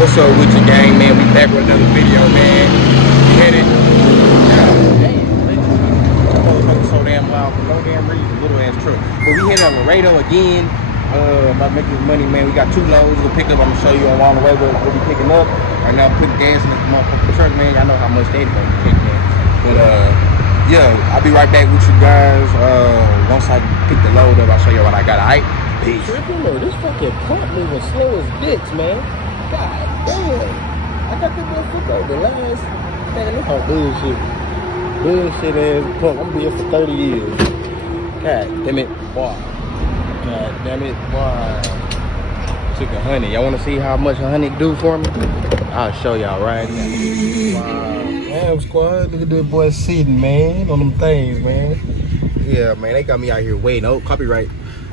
What's up with your gang, man? We back with another video, man. We headed. God damn, that motherfucker so damn loud for no damn reason. Little ass truck. But we headed to Laredo again. About making this money, man. We got 2 loads to pick up. I'm gonna show you along the way what we'll be picking up. Right now, putting gas in this motherfucking truck, man. I know how much they gonna be picking up. But yeah, I'll be right back with you guys. Once I pick the load up, I'll show you what I got. Alright, peace. Tripping or this fucking pump moving slow as bitch, man. God damn. I got this motherfucker over the last. Man, look how bullshit. Bullshit ass pump. I'm here for 30 years. God damn it, boy. God damn it, boy. Took a honey. Y'all want to see how much a honey do for me? I'll show y'all right now. Wow. Damn, squad. Look at that boy sitting, man, on them things, man. Yeah, man, they got me out here waiting. Oh, copyright.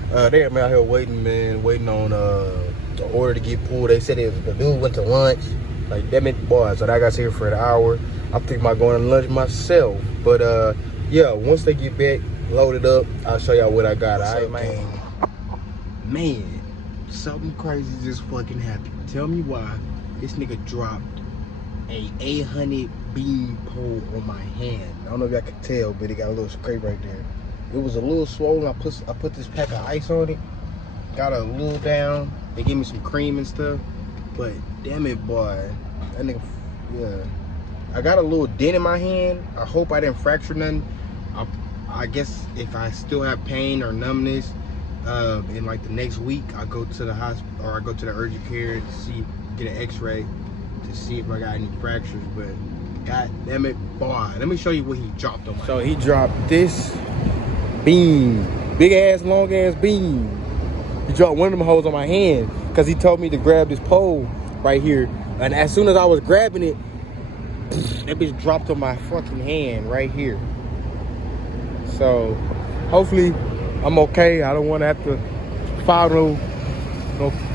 They got me out here waiting, man, waiting on the order to get pulled. They said the dude went to lunch. Like, damn it, boy. So I got here for an hour. I'm thinking about going to lunch myself. But yeah, once they get back, loaded up, I'll show y'all what I got. All right, man. Man, something crazy just fucking happened. Tell me why this nigga dropped a 800 beam pole on my hand. I don't know if y'all can tell, but it got a little scrape right there. It was a little swollen. I put this pack of ice on it, got it a little down. They gave me some cream and stuff, but damn it, boy, that nigga, yeah. I got a little dent in my hand. I hope I didn't fracture nothing. I guess if I still have pain or numbness, in like the next week, I go to the hospital or I go to the urgent care to get an X-ray to see if I got any fractures. But god damn it, boy, let me show you what he dropped on my. So he dropped this beam, big ass, long ass beam. He dropped one of them holes on my hand because he told me to grab this pole right here, and as soon as I was grabbing it, that bitch dropped on my fucking hand right here. So hopefully I'm okay. I don't want to have to file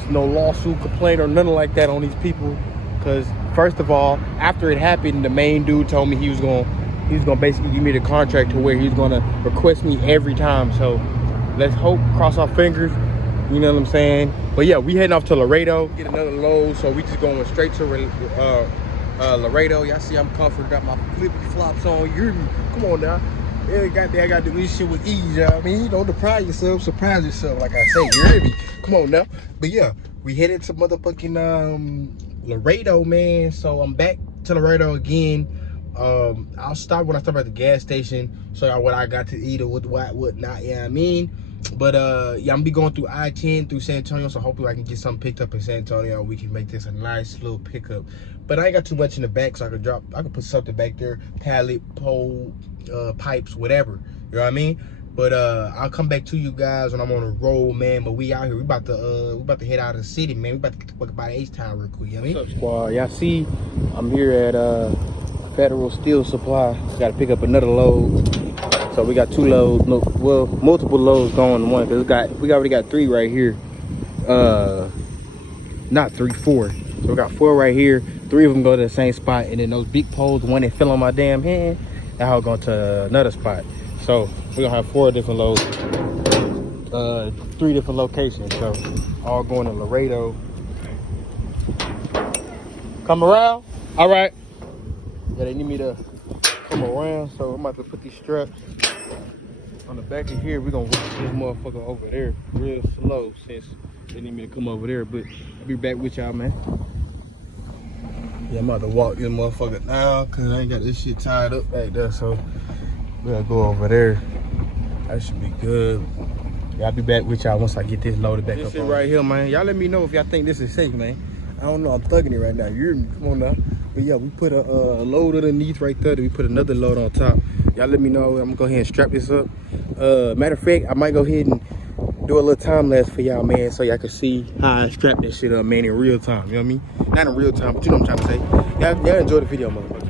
no lawsuit, complaint, or nothing like that on these people. Because first of all, after it happened, the main dude told me he was gonna basically give me the contract to where he's gonna request me every time. So let's hope, cross our fingers. You know what I'm saying? But yeah, we heading off to Laredo, get another load. So we just going straight to Laredo. Y'all see I'm comforted, got my flippy flops on. You hear me? Come on now. Yeah, I got to do this shit with ease, you know what I mean? Don't deprive yourself, surprise yourself, like I say, you hear me? Come on now. But yeah, we headed to motherfucking Laredo, man. So I'm back to Laredo again. I'll stop when I stop at the gas station, show y'all what I got to eat or what not, yeah, I mean. But yeah, I'm gonna be going through I-10 through San Antonio, so hopefully I can get something picked up in San Antonio. We can make this a nice little pickup. But I ain't got too much in the back, so I can put something back there, pallet, pole, pipes, whatever. You know what I mean? But I'll come back to you guys when I'm on the road, man. But we out here, we about to head out of the city, man. We about to get the fuck about H-Town real quick. You know what I mean? What's up, squad? Y'all see, I'm here at Federal Steel Supply. Got to pick up another load. So we got 2 loads, well, multiple loads going one, because we already got 3 right here. Not 3, 4. So we got 4 right here. 3 of them go to the same spot, and then those big poles, the one that fell on my damn hand, that how going to another spot. So we're gonna have 4 different loads, 3 different locations. So all going to Laredo. Come around. All right. Yeah, they need me to come around, so I'm about to put these straps on the back of here. We're gonna walk this motherfucker over there real slow since they need me to come over there. But I'll be back with y'all, man. Yeah, I'm about to walk this motherfucker now because I ain't got this shit tied up back there. So we gotta go over there. That should be good. Yeah, I'll be back with y'all once I get this loaded back up. This shit right here, man. Y'all let me know if y'all think this is safe, man. I don't know. I'm thugging it right now. You hear me? Come on now. But yeah, we put a load underneath right there. Then we put another load on top. Y'all let me know. I'm gonna go ahead and strap this up. Matter of fact, I might go ahead and do a little time lapse for y'all, man, so y'all can see how I strap this shit up, man, in real time. You know what I mean? Not in real time, but you know what I'm trying to say. Y'all enjoy the video, motherfucker.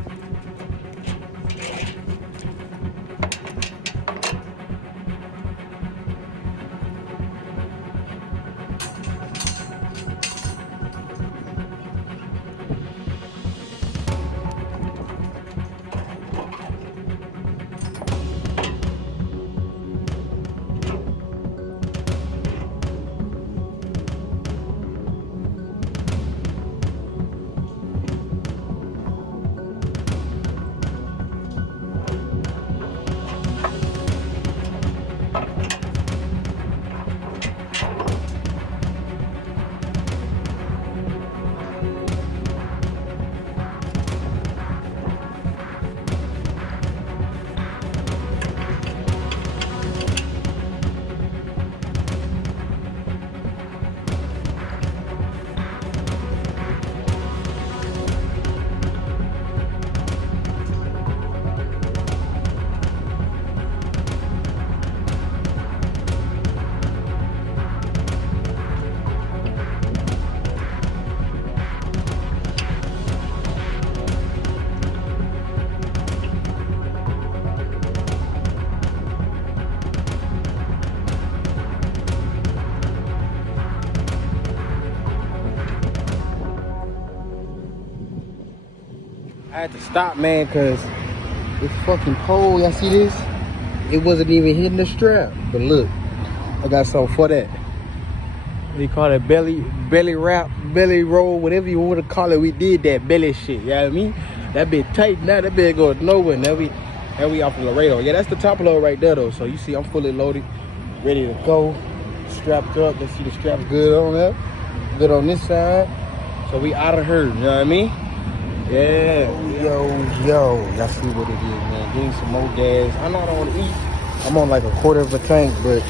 I had to stop, man, because this fucking pole, y'all see this? It wasn't even hitting the strap. But look, I got something for that. What do you call it? Belly wrap, belly roll, whatever you want to call it. We did that belly shit, you know what I mean? That bit tight now, that bit goes nowhere. Now we off of Laredo. Yeah, that's the top load right there though. So you see I'm fully loaded, ready to go, strapped up. Let's see the straps good on there, good on this side. So we out of her, you know what I mean? Yeah. Yo, y'all see what it is, man. Getting some more gas. I know I don't want to eat. I'm on like a quarter of a tank, but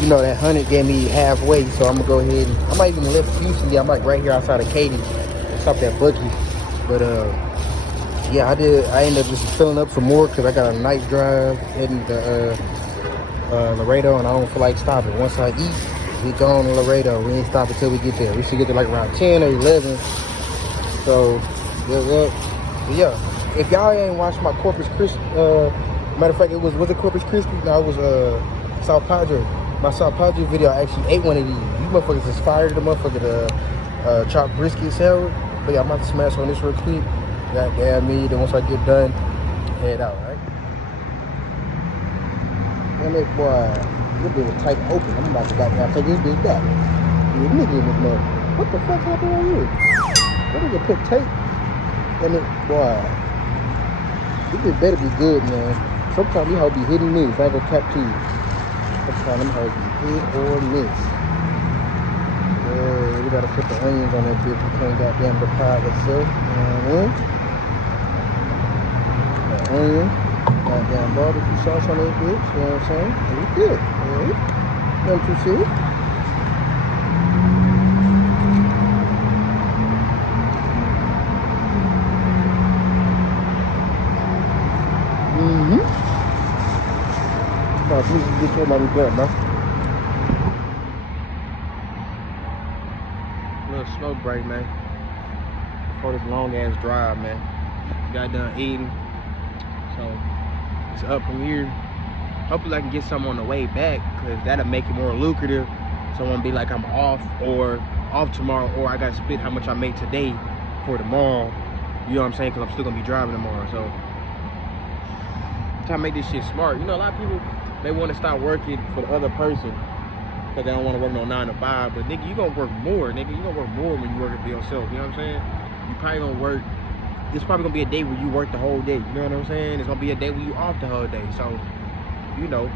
you know that 100 gave me halfway, so I'm gonna go ahead and I might even lift Houston. I'm like right here outside of Katy and stop that Bucky. But yeah, I ended up just filling up some more because I got a night drive heading to Laredo, and I don't feel like stopping. Once I eat, we gone to Laredo. We ain't stopping until we get there. We should get there like around 10 or 11. So yeah, if y'all ain't watched my Corpus Christi, matter of fact, was it Corpus Christi? No, it was South Padre. My South Padre video, I actually ate one of these. These motherfuckers inspired the motherfucker to chop brisket salad. But yeah, I'm about to smash on this real quick. Goddamn me. Then once I get done, head out, right? Damn it, boy. This bitch was tight open. I'm about to goddamn take this bitch back. You nigga in this mother. What the fuck happened right here? What nigga put tape? Damn it, boy. This bitch better be good, man. Sometimes these hoes be hitting me if I go tap to you. Sometimes them hoes be hit or miss. We gotta put the onions on that bitch. We can't goddamn deprive itself. You know what I mean? The onion, goddamn barbecue sauce on that bitch. You know what I'm saying? And we good. Alright? Nothing too serious. Please get your money back, man. Little smoke break, man. Before this long ass drive, man. Got done eating, so it's up from here. Hopefully I can get some on the way back, because that'll make it more lucrative. So I won't be like I'm off tomorrow, or I gotta split how much I make today for tomorrow. You know what I'm saying? Because I'm still gonna be driving tomorrow. So try to make this shit smart. You know, a lot of people, they want to start working for the other person because they don't want to work no 9 to 5. But nigga, you gonna work more, nigga. You gonna work more when you work for yourself. You know what I'm saying? You probably gonna work. It's probably gonna be a day where you work the whole day. You know what I'm saying? It's gonna be a day where you off the whole day. So, you know,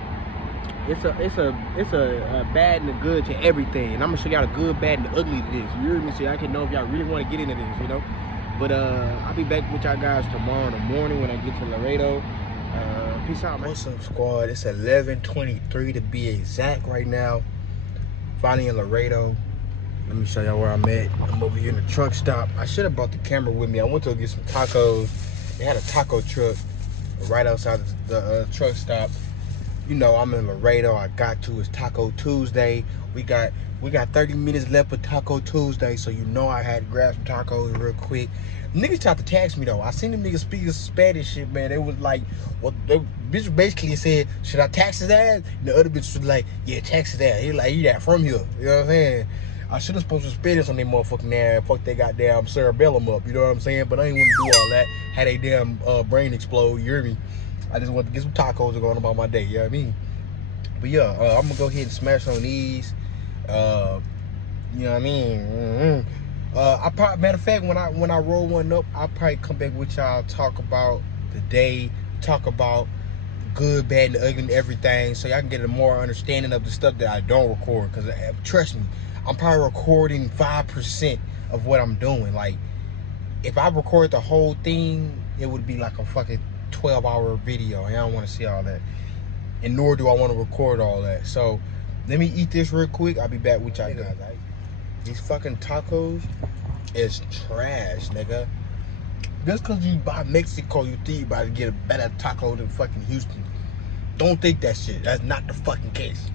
it's a bad and a good to everything. And I'm gonna show y'all the good, bad, and the ugly to this. You hear me? So I can know if y'all really want to get into this. You know. But I'll be back with y'all guys tomorrow in the morning when I get to Laredo. Peace out, man. What's up, squad? It's 11:23 to be exact right now. Finally in Laredo. Let me show y'all where I'm at. I'm over here in the truck stop. I should have brought the camera with me. I went to go get some tacos. They had a taco truck right outside the truck stop. You know, I'm in Laredo. I got to. It's Taco Tuesday. We got 30 minutes left for Taco Tuesday, so you know I had to grab some tacos real quick. Niggas tried to tax me though. I seen them niggas speaking Spanish shit, man. They was like, well, the bitch basically said, should I tax his ass? And the other bitch was like, yeah, tax his ass. He like, he that from here. You know what I'm saying? I should have spoke some Spanish on their motherfucking ass. Fuck they goddamn cerebellum up. You know what I'm saying? But I ain't want to do all that. Had a damn brain explode. You hear me? I just want to get some tacos and go on about my day. You know what I mean? But yeah, I'm gonna go ahead and smash on these. You know what I mean? I probably, matter of fact, when I roll one up, I'll probably come back with y'all, talk about the day, talk about good, bad, and the ugly and everything, so y'all can get a more understanding of the stuff that I don't record. Because trust me, I'm probably recording 5% of what I'm doing. Like, if I record the whole thing, it would be like a fucking 12-hour video, and I don't want to see all that. And nor do I want to record all that. So let me eat this real quick. I'll be back with y'all guys. Right? These fucking tacos is trash, nigga. Just because you buy Mexico, you think you about to get a better taco than fucking Houston. Don't think that shit. That's not the fucking case.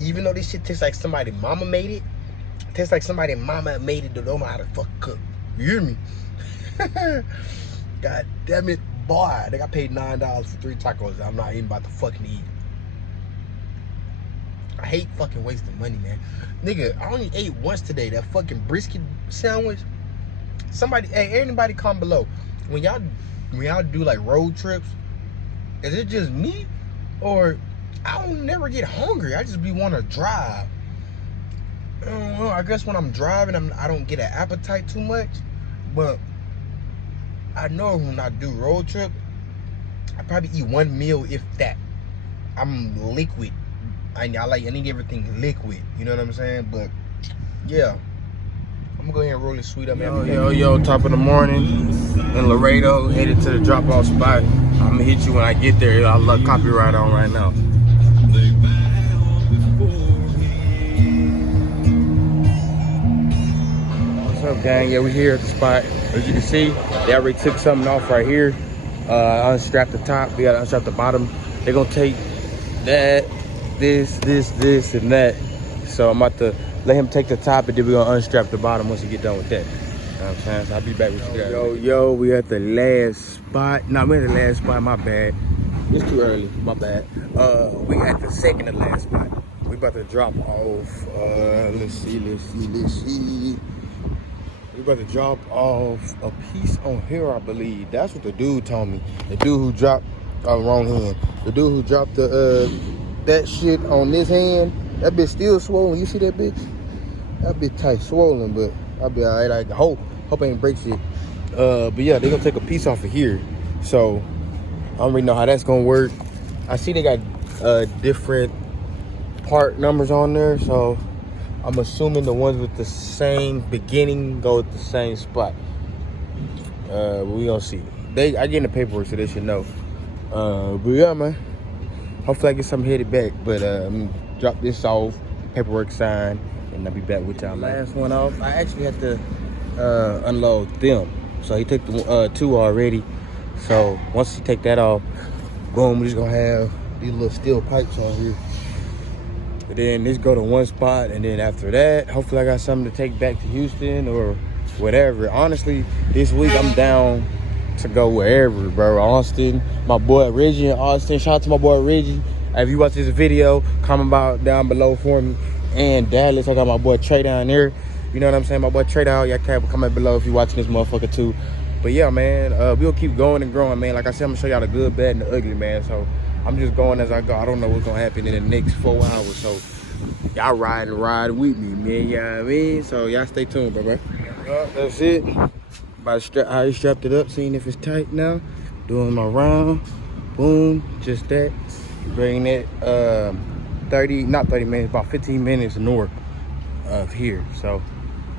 Even though this shit tastes like somebody mama made it, it tastes like somebody mama made it that don't know how to fucking cook. You hear me? God damn it, boy. I think I paid $9 for 3 tacos. I'm not even about to fucking eat. I hate fucking wasting money, man. Nigga, I only ate once today. That fucking brisket sandwich, Somebody, hey, anybody comment below. When y'all do like road trips, is it just me, or I don't never get hungry? I just be want to drive. I don't know. I guess when I'm driving, I don't get an appetite too much. But I know when I do road trip, I probably eat one meal if that. I'm liquid. I need everything liquid. You know what I'm saying? But yeah, I'm gonna go ahead and roll this sweet up. Yo, top of the morning in Laredo, headed to the drop-off spot. I'm gonna hit you when I get there. I'll look copyright on right now. What's up, gang? Yeah, we're here at the spot. As you can see, they already took something off right here. Unstrapped the top. We gotta unstrap the bottom. They're gonna take that, this, and that. So I'm about to let him take the top, and then we're gonna unstrap the bottom once we get done with that. You know what I'm saying? So I'll be back with you guys. Yo, we at the last spot. No, we're at the last spot, my bad. It's too early, my bad. We at the second to last spot. We about to drop off, let's see. We about to drop off a piece on here, I believe. That's what the dude told me. The dude who dropped, wrong hand. The dude who dropped the that shit on this hand, that bitch still swollen. You see that bitch? That bitch tight swollen, but I'll be alright. I hope I ain't break shit. But yeah, they gonna take a piece off of here. So I don't really know how that's gonna work. I see they got different part numbers on there, so I'm assuming the ones with the same beginning go at the same spot. We gonna see. I get in the paperwork, so they should know. But yeah, man. Hopefully I get something headed back. But I'm gonna drop this off, paperwork signed, and I'll be back with y'all. Last one off. I actually had to unload them. So he took the 2 already. So once he take that off, boom, we're just gonna have these little steel pipes on here. And then this go to one spot, and then after that, hopefully I got something to take back to Houston or whatever. Honestly, this week I'm down to go wherever, bro. Austin, my boy Reggie in Austin. Shout out to my boy Reggie. If you watch this video, comment about down below for me. And Dallas, I got my boy Trey down there. You know what I'm saying? My boy Trey down. Y'all can comment below if you watching this motherfucker too. But yeah, man, we'll keep going and growing, man. Like I said, I'm gonna show y'all the good, bad, and the ugly, man. So I'm just going as I go. I don't know what's gonna happen in the next 4 hours. So y'all ride with me, man. You know what I mean? So y'all stay tuned, bro. That's it. About to how he strapped it up, seeing if it's tight now. Doing my round. Boom. Just that. Bring it 30 minutes, about 15 minutes north of here. So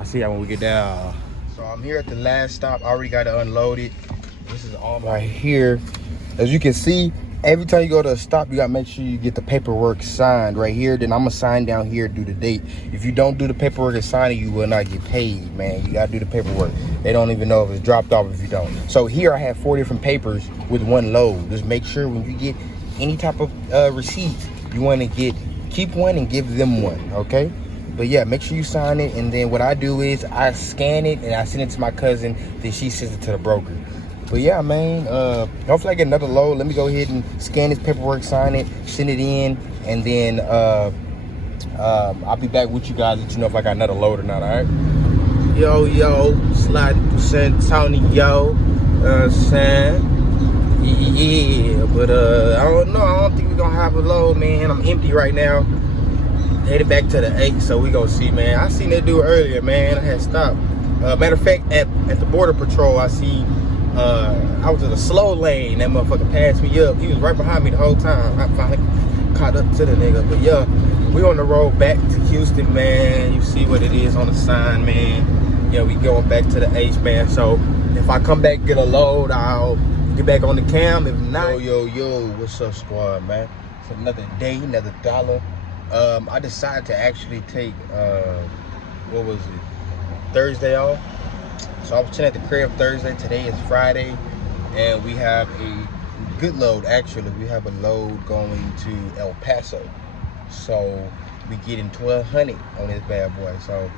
I see y'all when we get down. So I'm here at the last stop. I already got to unload it. This is all right here. As you can see, every time you go to a stop, you got to make sure you get the paperwork signed right here. Then I'm going to sign down here, do the date. If you don't do the paperwork and sign it, you will not get paid, man. You got to do the paperwork. They don't even know if it's dropped off if you don't. So here I have 4 different papers with one load. Just make sure when you get any type of receipts, you want to keep one and give them one, okay? But yeah, make sure you sign it. And then what I do is I scan it and I send it to my cousin. Then she sends it to the broker. But yeah, man, hopefully I get another load. Let me go ahead and scan this paperwork, sign it, send it in, and then I'll be back with you guys to let you know if I got another load or not, all right? Yo, sliding through San Antonio, San. Yeah, but I don't know. I don't think we're gonna have a load, man. I'm empty right now. Headed back to the 8, so we gonna see, man. I seen that dude earlier, man. I had stopped. Matter of fact, at the border patrol, I see. I was in a slow lane. That motherfucker passed me up. He was right behind me the whole time. I finally caught up to the nigga. But yeah, we on the road back to Houston, man. You see what it is on the sign, man. Yeah, we going back to the H, man. So if I come back get a load, I'll get back on the cam. If not, yo, what's up, squad, man? It's another day, another dollar. I decided to actually take what was it, Thursday off. So I was chilling at the crib Thursday. Today is Friday, and we have a good load. Actually, we have a load going to El Paso. So we getting 1,200 on this bad boy. So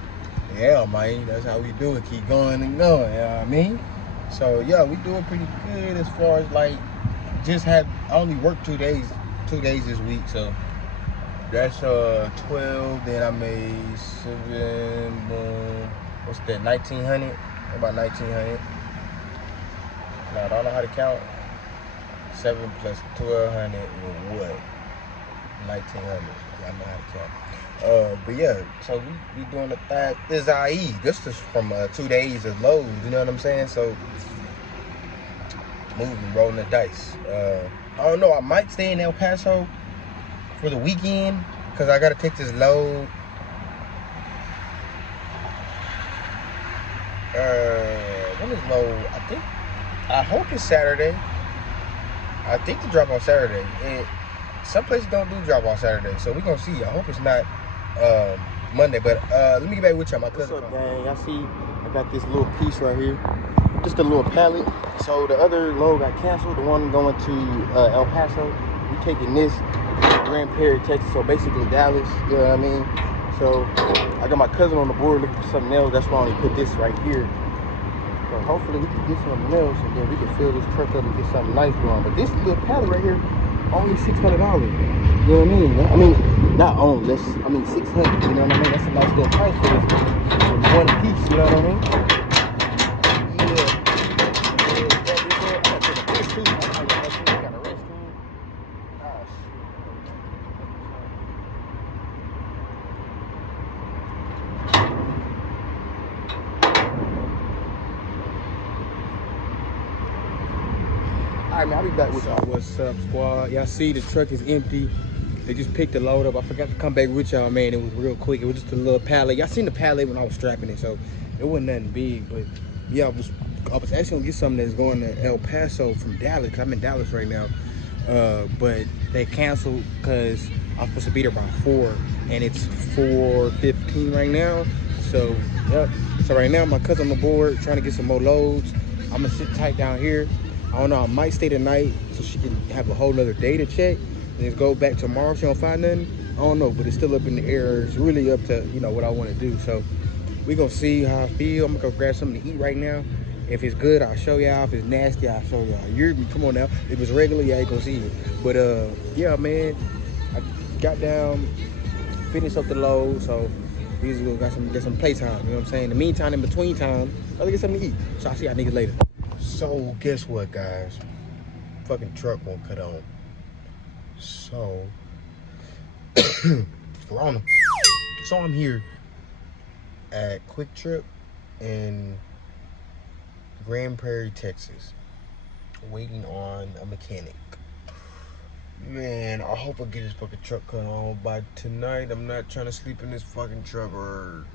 yeah, man, that's how we do it. Keep going and going. You know what I mean? So yeah, we doing pretty good as far as like I only worked 2 days this week. So that's 12. Then I made 7. Boom. What's that? 1,900. About 1900. Now I don't know how to count. 7 plus 1200 is what? 1900. Yeah, I know how to count. But yeah, so we doing the third. This IE. This is from 2 days of loads. You know what I'm saying? So moving, rolling the dice. I don't know. I might stay in El Paso for the weekend because I gotta take this load. When is load? I hope it's Saturday. I think the drop on Saturday. Some places don't do drop on Saturday, so we're gonna see. I hope it's not Monday. But let me get back with y'all. My cousin. What's up, gang? Y'all see, I got this little piece right here. Just a little pallet. So the other load got canceled. The one going to El Paso. We taking this Grand Prairie, Texas. So basically Dallas. You know what I mean? So I got my cousin on the board looking for something else. That's why I only put this right here. So hopefully we can get something else, and then we can fill this truck up and get something nice going. But this little pallet right here, only $600. You know what I mean? I mean, not only, I mean $600. You know what I mean? That's a nice little price for this. For one piece. You know what I mean? Alright, man, I'll be back with y'all. What's up, squad? Y'all see the truck is empty. They just picked the load up. I forgot to come back with y'all, man. It was real quick. It was just a little pallet. Y'all seen the pallet when I was strapping it, so it wasn't nothing big. But yeah, I was actually gonna get something that's going to El Paso from Dallas, because I'm in Dallas right now. But they canceled because I'm supposed to be there by 4, and it's 4:15 right now. So yep. So right now my cousin on the board trying to get some more loads. I'm gonna sit tight down here. I don't know, I might stay tonight so she can have a whole nother day to check and just go back tomorrow if she don't find nothing. I don't know, but it's still up in the air. It's really up to, you know, what I want to do. So we gonna see how I feel. I'm gonna go grab something to eat right now. If it's good, I'll show y'all. If it's nasty, I'll show y'all. You hear me? Come on now. If it's regular, y'all ain't gonna see it. But yeah, man, I got down, finished up the load, so these are gonna get some playtime. You know what I'm saying? In the meantime, in between time, I'll get something to eat. So I'll see y'all niggas later. So guess what, guys? Fucking truck won't cut on. So Corona. So I'm here at Quick Trip in Grand Prairie, Texas, waiting on a mechanic. Man, I hope I get this fucking truck cut on by tonight. I'm not trying to sleep in this fucking truck or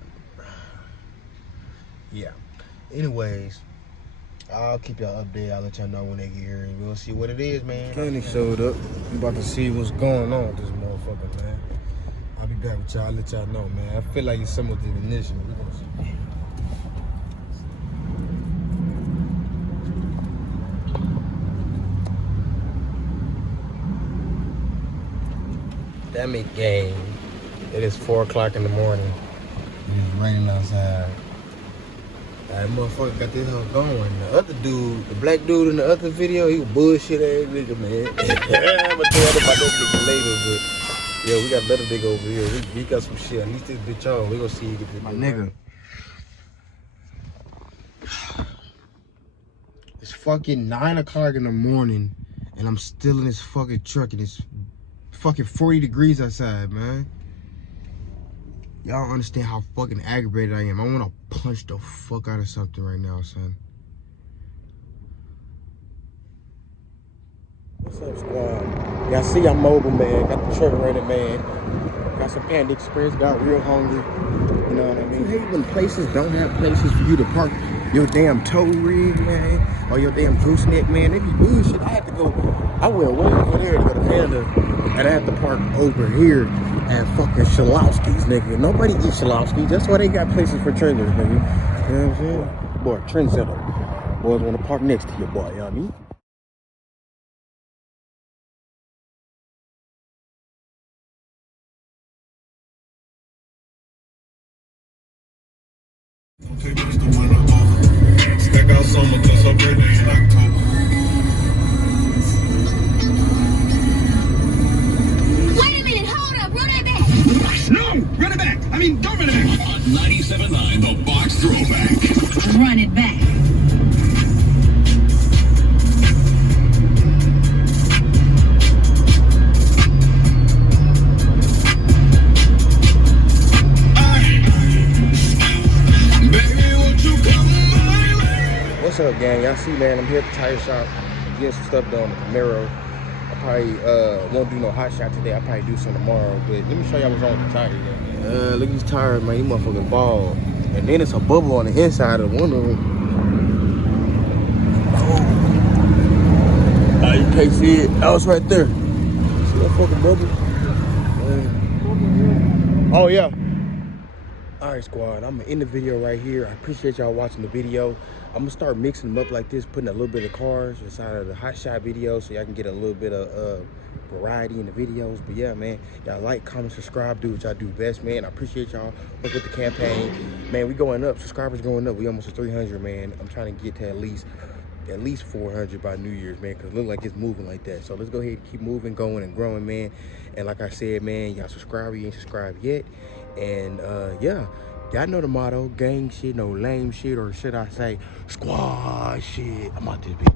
yeah. Anyways, I'll keep y'all updated. I'll let y'all know when they get here, and we'll see what it is, man. Mechanic showed up. We about to see what's going on with this motherfucker, man. I'll be back with y'all. I'll let y'all know, man. I feel like it's something with the ignition. We're gonna see. Damn it, gang. It is 4 o'clock in the morning. It is raining outside. That motherfucker got this hell going. The other dude, the black dude in the other video, he was bullshit ass nigga, man. I'm gonna tell you about that nigga later, but yeah, we got another nigga over here. He got some shit. At least this bitch on. We gonna see you get this. My nigga. It's fucking 9 o'clock in the morning, and I'm still in this fucking truck, and it's fucking 40 degrees outside, man. Y'all don't understand how fucking aggravated I am. I want to punch the fuck out of something right now, son. What's up, squad? Y'all see I'm mobile, man. Got the truck ready, man. Got some Panda Express. Got real hungry. You know what I mean? I hate when places don't have places for you to park your damn tow rig, man, or your damn gooseneck, man. They be bullshit. I went way over there to go to Panda, and I had to park over here at fucking Shalowski's, nigga. Nobody eats Shalowski's. That's why they got places for trailers, nigga. You know what I'm saying? Boy, trendsetter. Boys want to park next to you, boy. You know what I mean? Stack out summer cause her birthday in October. Wait a minute, hold up, run that back. No, run it back. I mean, don't run it back. On 97.9, the Box Throwback. Run it back. what's up, gang? Y'all see, man, I'm here at the tire shop getting some stuff done with the Camaro. I probably won't do no hot shot today. I'll probably do some tomorrow. But let me show y'all what's wrong with the tires, man. Look at these tires, man. These motherfuckers bald. And then it's a bubble on the inside of one of them. Oh, you can't see it. Oh, it's right there. See that fucking bubble? Oh, yeah. All right, squad, I'm gonna end the video right here. I appreciate y'all watching the video. I'm gonna start mixing them up like this, putting a little bit of cars inside of the hot shot video so y'all can get a little bit of variety in the videos. But yeah, man, y'all like, comment, subscribe, do what y'all do best, man. I appreciate y'all. Work with the campaign. Man, we going up, subscribers going up. We almost at 300, man. I'm trying to get to at least 400 by New Year's, man, because it look like it's moving like that. So let's go ahead and keep moving, going and growing, man. And like I said, man, y'all subscribe, you ain't subscribed yet. And yeah, y'all know the motto: gang shit, no lame shit, or should I say squad shit. I'm out this bitch.